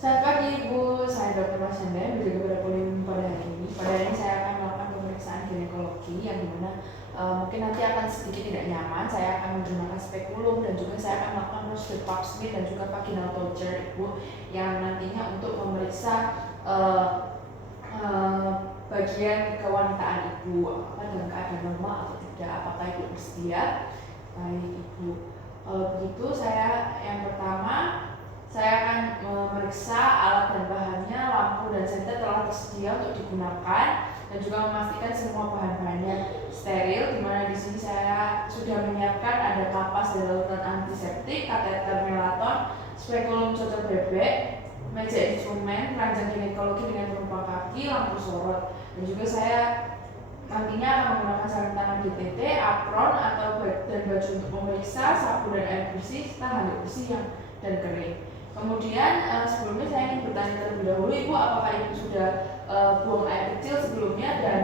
Selamat pagi Ibu, saya Dr. Masyanda yang berjaga pada podium pada hari ini. Pada hari ini saya akan melakukan pemeriksaan ginekologi yang dimana mungkin nanti akan sedikit tidak nyaman. Saya akan menggunakan spekulum dan juga saya akan melakukan prosedur pap smear dan juga vaginal torture Ibu, yang nantinya untuk memeriksa bagian kewanitaan Ibu, apakah dalam keadaan normal atau tidak, apakah Ibu bersedia. Baik Ibu, kalau begitu yang pertama saya akan memeriksa alat dan bahannya, lampu dan senter telah tersedia untuk digunakan dan juga memastikan semua bahan-bahannya steril. Dimana di sini saya sudah menyiapkan ada kapas dan larutan antiseptik, kateter melaton, spekulum cocok bebek, meja instrumen, keranjang ginekologi dengan penumpang kaki, lampu sorot, dan juga saya nantinya akan menggunakan sarung tangan DTT, apron dan baju untuk memeriksa, sapu dan air bersih, serta handuk bersih dan kering. Kemudian sebelumnya saya ingin bertanya terlebih dahulu, Ibu, apakah Ibu sudah buang air kecil sebelumnya dan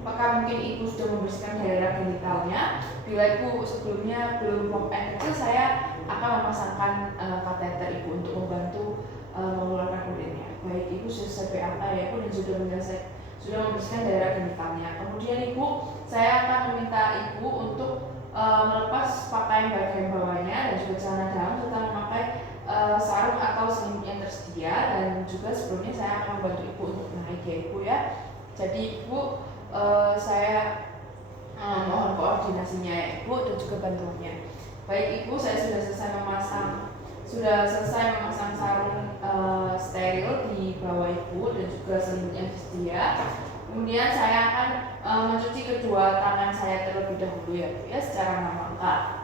apakah mungkin Ibu sudah membersihkan daerah genitalnya? Bila Ibu sebelumnya belum buang air kecil, saya akan memasangkan kateter Ibu untuk membantu mengeluarkan urinnya. Baik, Ibu sudah PAK ya Ibu dan sudah membersihkan daerah genitalnya. Kemudian Ibu, saya akan meminta Ibu untuk melepas pakaian bagian bawahnya dan juga celana dalam serta memakai sarung atau selimut yang tersedia, dan juga sebelumnya saya akan membantu Ibu untuk naik ya Ibu ya. Jadi Ibu, saya mohon koordinasinya ya Ibu dan juga bantuannya. Baik Ibu, saya sudah selesai memasang sarung steril di bawah Ibu dan juga selimut yang tersedia. Kemudian saya akan mencuci kedua tangan saya terlebih dahulu ya Bu ya, secara 6 langkah.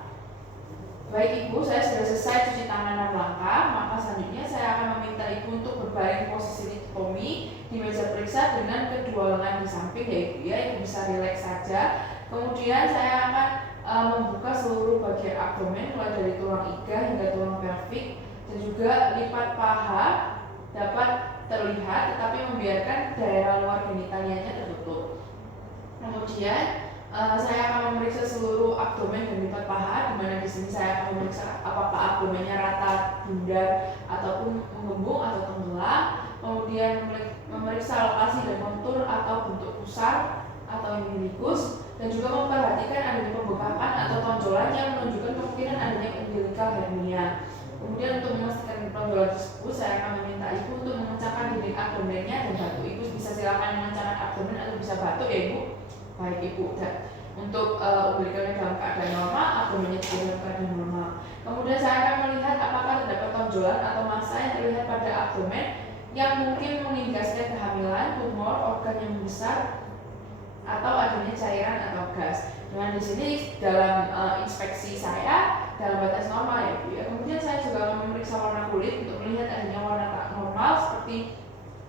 Baik Ibu, saya sudah selesai cuci tangan 6 langkah, maka selanjutnya saya akan meminta Ibu untuk berbaring posisi litotomi di meja periksa dengan kedua lengan di samping ya Ibu ya. Ibu bisa rileks saja. Kemudian saya akan membuka seluruh bagian abdomen mulai dari tulang iga hingga tulang pelvik, dan juga lipat paha dapat terlihat tetapi membiarkan daerah luar genitalianya tertutup. Kemudian saya akan memeriksa seluruh abdomen dan lipat paha, di mana di sini saya akan memeriksa apakah abdomennya rata, bundar, ataupun mengembung atau tenggelam. Kemudian memeriksa lokasi dan kontur atau bentuk pusar atau umbilikus, dan juga memperhatikan adanya pembengkakan atau tonjolan yang menunjukkan kemungkinan adanya umbilical hernia. Kemudian untuk memastikan tonjolan tersebut, saya akan meminta Ibu untuk memecahkan dinding abdomennya dan batuk. Ibu bisa silakan memecahkan abdomen atau bisa batuk ya Ibu. Baik Ibu, dan untuk umbilicalnya dalam keadaan normal, abdomennya juga dalam keadaan normal. Kemudian saya akan melihat apakah terdapat tonjolan atau massa yang terlihat pada abdomen yang mungkin mengindikasikan kehamilan, tumor, organ yang besar, atau adanya cairan atau gas. Dengan di sini dalam inspeksi saya dalam batas normal ya Bu ya. Kemudian saya juga akan memeriksa warna kulit untuk melihat adanya warna tak normal seperti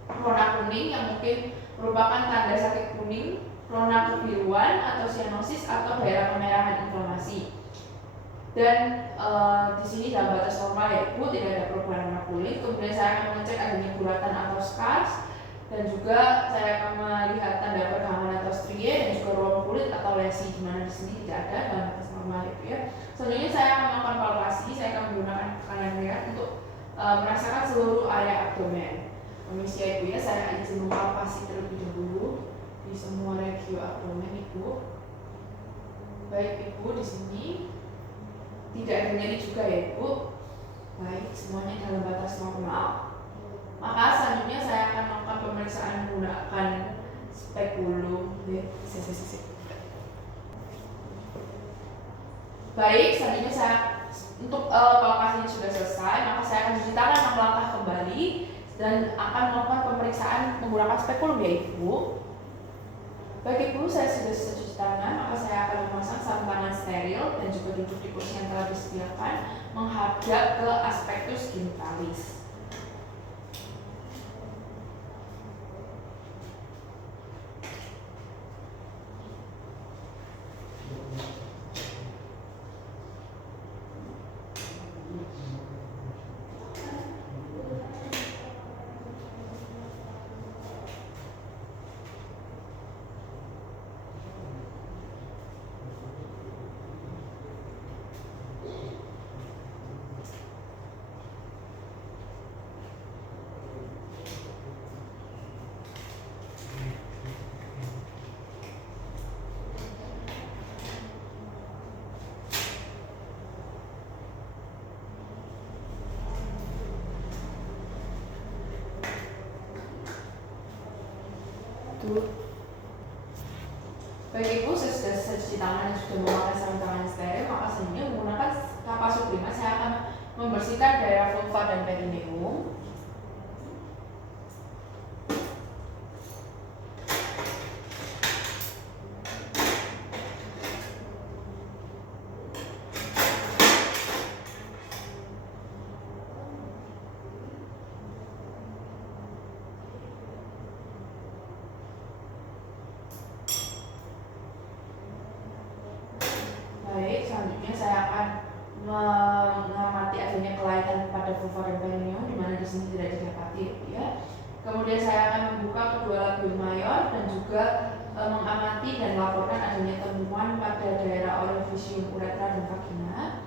warna kuning yang mungkin merupakan tanda sakit kuning, warna kebiruan atau sianosis atau daerah kemerahan inflamasi. Dan di sini dalam batas normal ya Bu, tidak ada perubahan warna kulit. Kemudian saya akan mengecek adanya guratan atau scars, dan juga saya akan melihat tanda perkaman atau strie dan juga ruam kulit atau lesi, di mana di sini tidak ada dalam batas normal ya. Selanjutnya saya akan melakukan palpasi. Saya akan menggunakan tekanan berat untuk merasakan seluruh area abdomen. Permisi ya Ibu ya, saya izin mempalpasi terlebih dahulu di semua regio abdomen Ibu. Baik Ibu, di sini tidak ada nyeri juga ya Ibu. Baik, semuanya dalam batas normal. Maka selanjutnya saya akan melakukan pemeriksaan menggunakan spekulum. Baik, selanjutnya saya untuk palpasi sudah selesai, maka saya akan cuci tangan 6 langkah kembali dan akan melakukan pemeriksaan menggunakan spekulum ya Ibu. Baik Ibu, saya sudah selesai cuci tangan, maka saya akan memasang sarung tangan steril dan juga duduk di kursi yang telah disediakan menghadap ke aspektus genitalis. itu. Baik Ibu, sudah cuci tangan dan sudah memakai sarung tangan steril, maka selanjutnya menggunakan kapas suprema saya akan membersihkan daerah vulva dan perineum. Baik, selanjutnya saya akan mengamati adanya kelainan pada vulva dan perineum, di mana di sini tidak didapati, ya. Kemudian saya akan membuka kedua labio mayor dan juga mengamati dan melaporkan adanya temuan pada daerah orificium uretra dan vagina.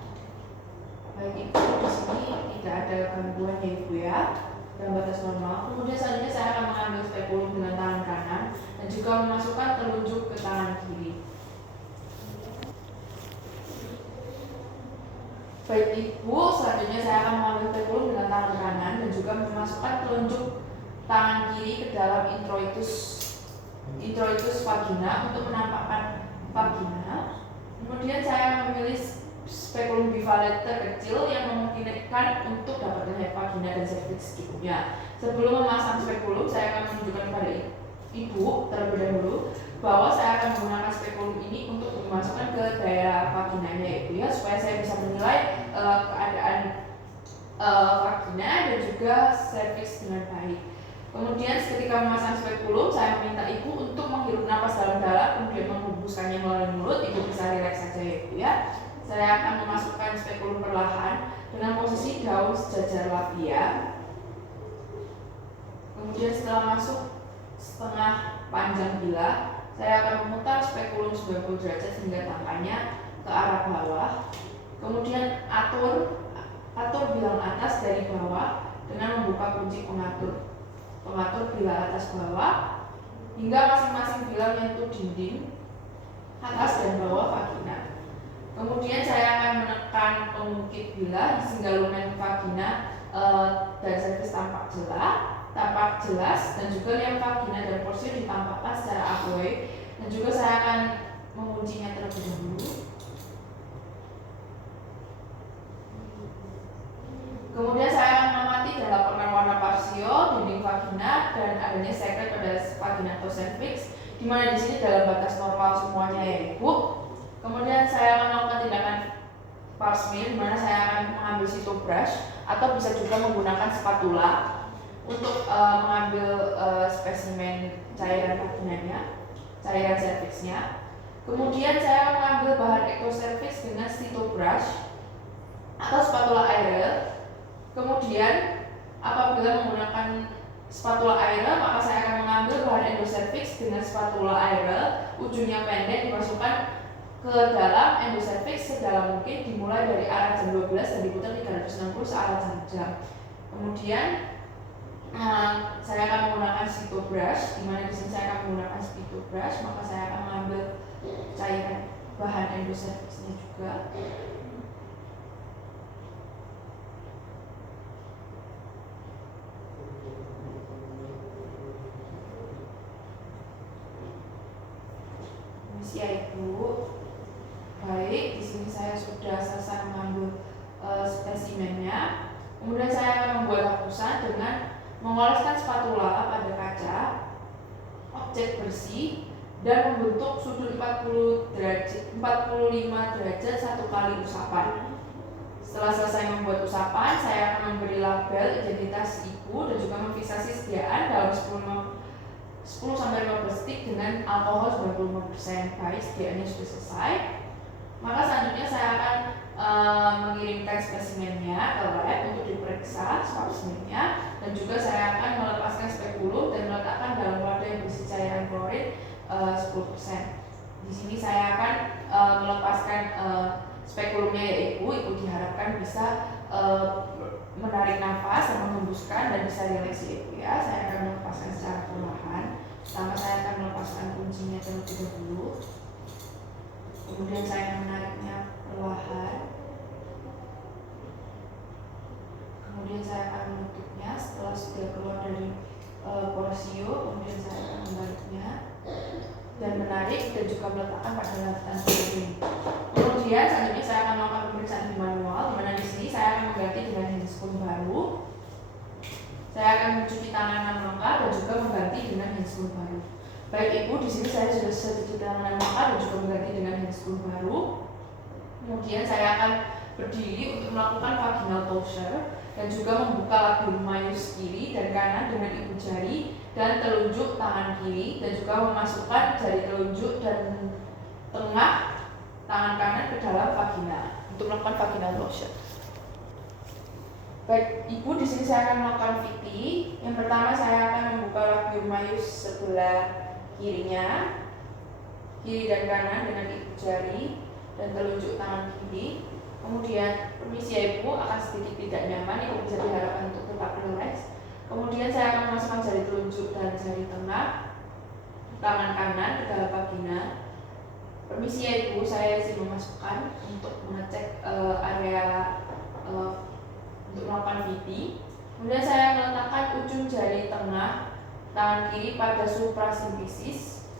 Baik Ibu, di sini tidak ada gangguan ya Ibu ya, dalam batas normal. Kemudian selanjutnya saya akan mengambil spekulum dengan tangan kanan dan juga memasukkan telunjuk ke tangan kiri. Baik Ibu, selanjutnya saya akan mengambil spekulum dengan tangan kanan dan juga memasukkan telunjuk tangan kiri ke dalam introitus vagina untuk menampakkan vagina. Kemudian saya memilih spekulum bivalet terkecil yang memungkinkan untuk dapat melihat vagina dan cervix secukupnya. Sebelum memasang spekulum, saya akan menunjukkan kepada Ibu terlebih dahulu bahwa saya akan menggunakan spekulum ini untuk dimasukkan ke daerah vaginanya Ibu ya, supaya saya bisa menilai keadaan vagina dan juga cervix dengan baik. Kemudian ketika memasang spekulum, saya meminta Ibu untuk menghirup napas dalam-dalam, kemudian menghembuskannya melalui mulut. Ibu bisa rileks saja ya Ibu ya. Saya akan memasukkan spekulum perlahan dengan posisi daun sejajar labia. Kemudian setelah masuk setengah panjang bilah, saya akan memutar spekulum 90 derajat hingga tangkanya ke arah bawah. Kemudian atur bilang atas dari bawah dengan membuka kunci pengatur bilah atas bawah hingga masing-masing bilah menyentuh dinding atas dan bawah vagina. Kemudian saya akan menekan pengungkit bilah hingga lumen vagina dan cervix tampak jelas dan juga liang vagina dan porsium ditampakkan secara apoe, dan juga saya akan menguncinya terlebih dahulu. Kemudian saya akan mengamati dan laporkan warna parsio, dinding vagina, dan adanya sekret pada vagina atau cervix, di mana di sini dalam batas normal semuanya ya Ibu. Kemudian saya akan melakukan tindakan pap smear, di mana saya akan mengambil situ brush atau bisa juga menggunakan spatula untuk mengambil spesimen cairan vaginanya, cairan cervixnya. Kemudian saya akan mengambil bahan ectocervix dengan situ brush atau spatula aerial. Kemudian apabila menggunakan spatula aerial, maka saya akan mengambil bahan endocervix dengan spatula aerial, ujungnya pendek, dimasukkan ke dalam endocervix sedalam mungkin, dimulai dari arah jam 12 dan diputar 360 searah jam. Kemudian saya akan menggunakan situ brush, di mana di sini saya akan menggunakan situ brush, maka saya akan mengambil cairan bahan endocervixnya juga. Ya Ibu. Baik, di sini saya sudah selesai mengambil spesimennya. Kemudian saya akan membuat hapusan dengan mengoleskan spatula pada kaca objek bersih dan membentuk sudut 45 derajat satu kali usapan. Setelah selesai membuat usapan, saya akan memberi label identitas Ibu dan juga memfiksasi sediaan dalam 10-15 detik dengan alkohol 95%. Baik, sediaannya sudah selesai. Maka selanjutnya saya akan mengirimkan spesimennya ke lab untuk diperiksa spesimennya, dan juga saya akan melepaskan spekulum dan meletakkan dalam wadah yang berisi cairan klorid 10%. Di sini saya akan melepaskan spekulumnya ya Ibu. Ibu diharapkan bisa menarik nafas dan menghembuskan dan bisa rileks ya Ibu ya. Saya akan melepaskan secara perlahan. Pertama saya akan melepaskan kuncinya terlebih dahulu. Kemudian saya menariknya perlahan. Kemudian saya akan menutupnya setelah sudah keluar dari porsio. Kemudian saya akan membaliknya. menarik dan juga meletakkan pada lapisan ini. Kemudian selanjutnya saya akan melakukan pemeriksaan di manual, di mana di sini saya akan mengganti dengan handscoon baru. Saya akan mencuci tangan 6 langkah dan juga mengganti dengan handscoon baru. Baik Ibu, di sini saya sudah mencuci tangan 6 langkah dan juga mengganti dengan handscoon baru. Kemudian saya akan berdiri untuk melakukan vaginal closure dan juga membuka labium majus kiri dan kanan dengan ibu jari dan telunjuk tangan kiri, dan juga memasukkan jari telunjuk dan tengah tangan kanan ke dalam vagina untuk melakukan vaginal closure. Baik Ibu, di sini saya akan melakukan VT. Yang pertama saya akan membuka labium majus sebelah kirinya, kiri dan kanan dengan ibu jari dan telunjuk tangan kiri. Kemudian permisi ya Ibu, akan sedikit tidak nyaman, Ibu bisa diharapkan untuk tetap relax. Kemudian saya akan memasukkan jari telunjuk dan jari tengah tangan kanan ke dalam vagina. Permisi ya Ibu, saya izin memasukkan untuk mengecek area untuk melakukan VT. Kemudian saya meletakkan ujung jari tengah tangan kiri pada suprasimfisis,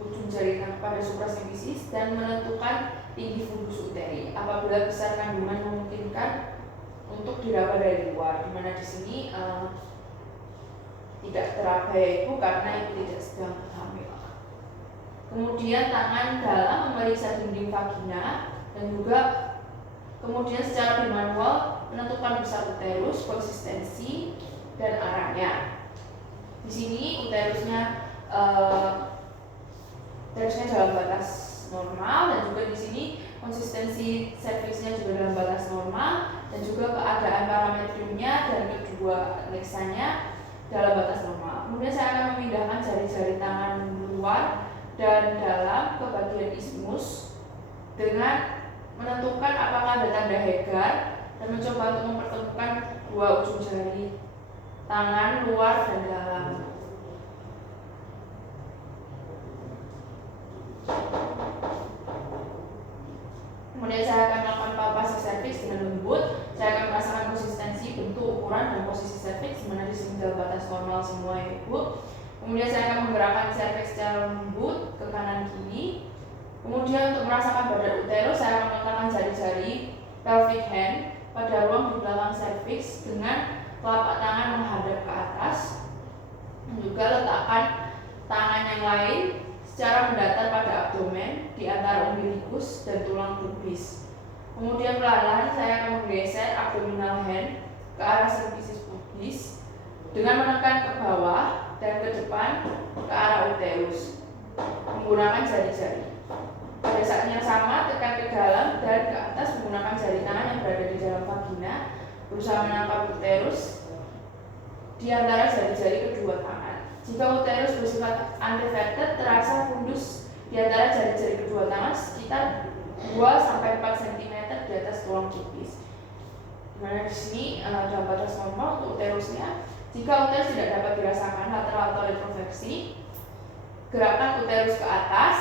ujung jari tengah pada suprasimfisis, dan menentukan tinggi fundus uteri apabila besar kandungan memungkinkan untuk diraba dari luar, dimana di sini tidak teraba ya Ibu karena Ibu tidak sedang hamil. Kemudian tangan dalam memeriksa dinding vagina dan juga kemudian secara manual menentukan besar uterus, konsistensi dan arahnya. Di sini uterusnya dalam batas normal, dan juga di sini konsistensi servisnya juga dalam batas normal, dan juga keadaan parametriumnya dan kedua aneksanya dalam batas normal. Kemudian saya akan memindahkan jari-jari tangan luar dan dalam ke bagian ismus dengan menentukan apakah ada tanda Hegar dan mencoba untuk mempertemukan dua ujung jari tangan luar dan dalam. Kemudian saya akan melakukan palpasi serviks dengan lembut. Saya akan merasakan konsistensi, bentuk, ukuran, dan posisi serviks, di mana di sini dalam batas normal semua ya Ibu. Kemudian saya akan menggerakkan serviks secara lembut ke kanan kiri. Kemudian untuk merasakan badan uterus, saya akan meletakkan jari-jari pelvic hand pada ruang di belakang serviks dengan telapak tangan menghadap ke atas. Dan juga letakkan tangan yang lain secara mendatar pada abdomen di antara umbilikus dan tulang pubis. Kemudian perlahan-lahan saya akan menggeser abdominal hand ke arah cervix pubis dengan menekan ke bawah dan ke depan ke arah uterus menggunakan jari-jari. Pada saat yang sama tekan ke dalam dan ke atas menggunakan jari tangan yang berada di dalam vagina, berusaha menangkap uterus di antara jari-jari kedua tangan. Jika uterus bersifat anteverted, terasa fundus di antara jari-jari kedua tangan sekitar 2-4 cm di atas tulang pubis. Dimana di sini dalam batas normal untuk uterusnya. Jika uterus tidak dapat dirasakan lateral atau retrofleksi, gerakan uterus ke atas,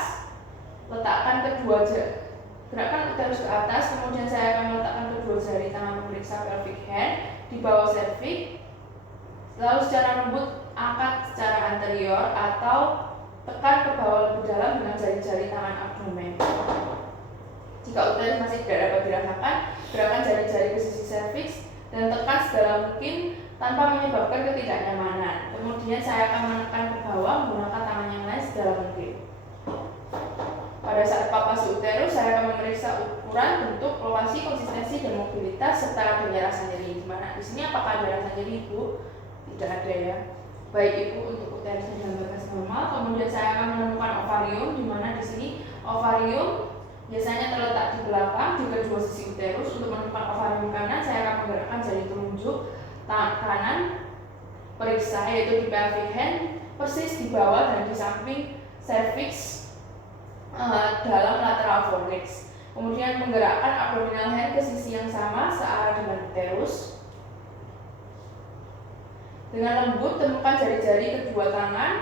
gerakan uterus ke atas, kemudian saya akan meletakkan kedua jari tangan memeriksa pelvic hand di bawah serviks. Lalu secara lembut angkat secara anterior atau tekan ke bawah lebih dalam dengan jari-jari tangan abdomen. Jika uterus masih tidak dapat dirasakan, gerakan jari-jari ke sisi serviks dan tekan sedalam mungkin tanpa menyebabkan ketidaknyamanan. Kemudian saya akan menekan ke bawah menggunakan tangan yang lain sedalam mungkin. Pada saat palpasi uterus, saya akan memeriksa ukuran, bentuk, lokasi, konsistensi, dan mobilitas serta adanya rasa nyeri. Dimana di sini apakah ada rasa nyeri Ibu? Tidak ada ya. Baik Ibu, untuk uterus dalam batas normal. Kemudian saya akan menemukan ovarium, di mana di sini ovarium biasanya terletak di belakang di kedua sisi uterus. Untuk menemukan ovarium kanan, saya akan menggerakkan jari telunjuk tangan kanan periksa, yaitu di pelvic hand, persis di bawah dan di samping cervix dalam lateral fornix. Kemudian menggerakkan abdominal hand ke sisi yang sama searah dengan uterus. Dengan lembut temukan jari-jari kedua tangan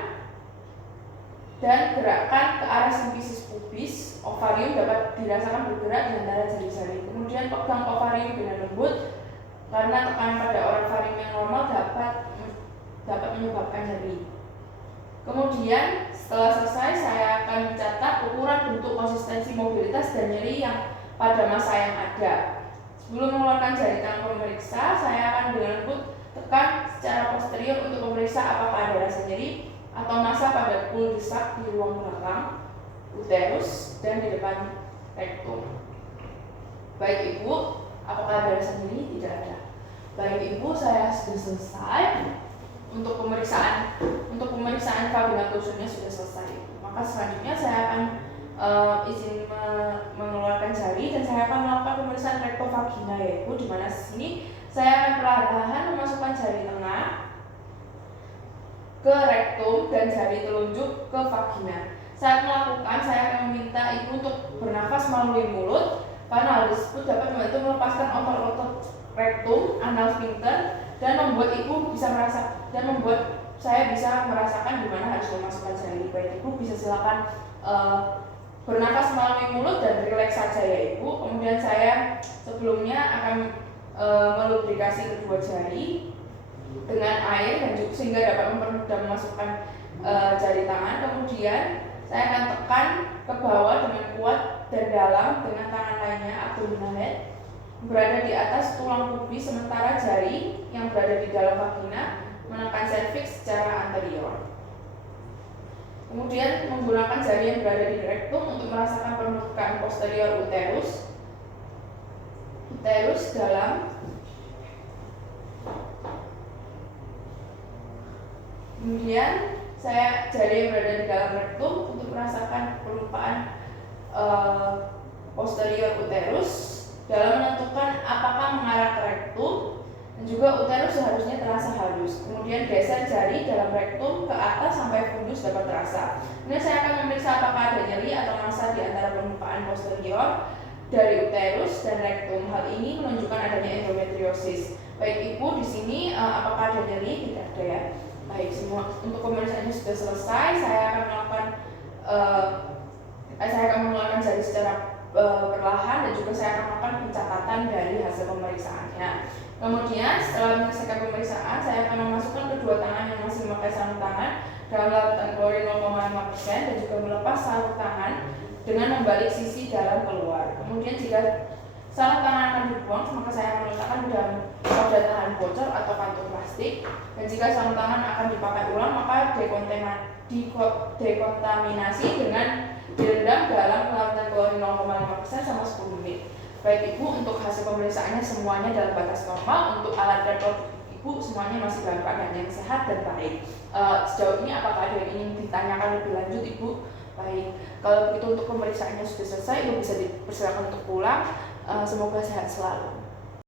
dan gerakkan ke arah simfisis pubis. Ovarium dapat dirasakan bergerak di antara jari-jari. Kemudian pegang ovarium dengan lembut karena tekanan pada ovarium yang normal dapat menyebabkan nyeri. Kemudian setelah selesai saya akan mencatat ukuran bentuk konsistensi mobilitas dan nyeri yang pada masa yang ada. Sebelum mengeluarkan jari tangan pemeriksa, saya akan dengan lembut tekan secara posterior untuk memeriksa apakah ada rasa nyeri atau massa pada pul desak di ruang belakang uterus dan di depan rektum. Baik Ibu, apakah ada rasa nyeri? Tidak ada. Baik Ibu, saya sudah selesai. Untuk pemeriksaan vaginatusumnya sudah selesai. Maka selanjutnya saya akan izin mengeluarkan jari dan saya akan melakukan pemeriksaan rektovagina, yaitu di mana sini saya akan perlahan-lahan memasukkan jari tengah ke rektum dan jari telunjuk ke vagina. Saat melakukan, saya akan meminta Ibu untuk bernafas melalui mulut karena hal tersebut dapat membantu melepaskan otot-otot rektum, anal sphincter, dan membuat saya bisa merasakan di mana harus memasukkan jari. Baik Ibu, bisa silakan bernafas melalui mulut dan rileks saja ya Ibu. Kemudian saya sebelumnya akan melubrikasi kedua jari dengan air dan juga sehingga dapat mempermudah memasukkan jari tangan. Kemudian saya akan tekan ke bawah dengan kuat dan dalam dengan tangan lainnya abdominal head berada di atas tulang pubis, sementara jari yang berada di dalam vagina menekan serviks secara anterior. Kemudian menggunakan jari yang berada di rektum untuk merasakan pembukaan posterior uterus dalam. Kemudian saya jari yang berada di dalam rektum untuk merasakan perlumpaan posterior uterus dalam menentukan apakah mengarah ke rektum, dan juga uterus seharusnya terasa halus. Kemudian geser jari dalam rektum ke atas sampai fundus dapat terasa. Kemudian saya akan memeriksa apakah ada nyeri atau massa di antara permukaan posterior dari uterus dan rektum. Hal ini menunjukkan adanya endometriosis. Baik Ibu, di sini apakah ada nyeri? Tidak ada ya. Baik, semua untuk pemeriksaannya sudah selesai. Saya akan mengeluarkan jari secara perlahan dan juga saya akan melakukan pencatatan dari hasil pemeriksaannya. Kemudian setelah menyelesaikan pemeriksaan, saya akan memasukkan kedua tangan yang masih memakai sarung tangan dalam larutan klorin 0,5% dan juga melepas sarung tangan dengan membalik sisi dalam keluar. Kemudian jika sarung tangan akan dibuang, maka saya akan meletakkan dalam wadah tahan bocor atau kantung plastik. Dan jika sarung tangan akan dipakai ulang, maka dekontaminasi dengan direndam dalam larutan klorin 0,5% selama 10 menit. Baik Ibu, untuk hasil pemeriksaannya semuanya dalam batas normal. Untuk alat reproduktif Ibu semuanya masih dalam keadaan yang sehat dan baik. Sejauh ini apakah ada yang ingin ditanyakan lebih lanjut Ibu? Baik, kalau begitu untuk pemeriksaannya sudah selesai, Ibu bisa dipersilakan untuk pulang. Semoga sehat selalu.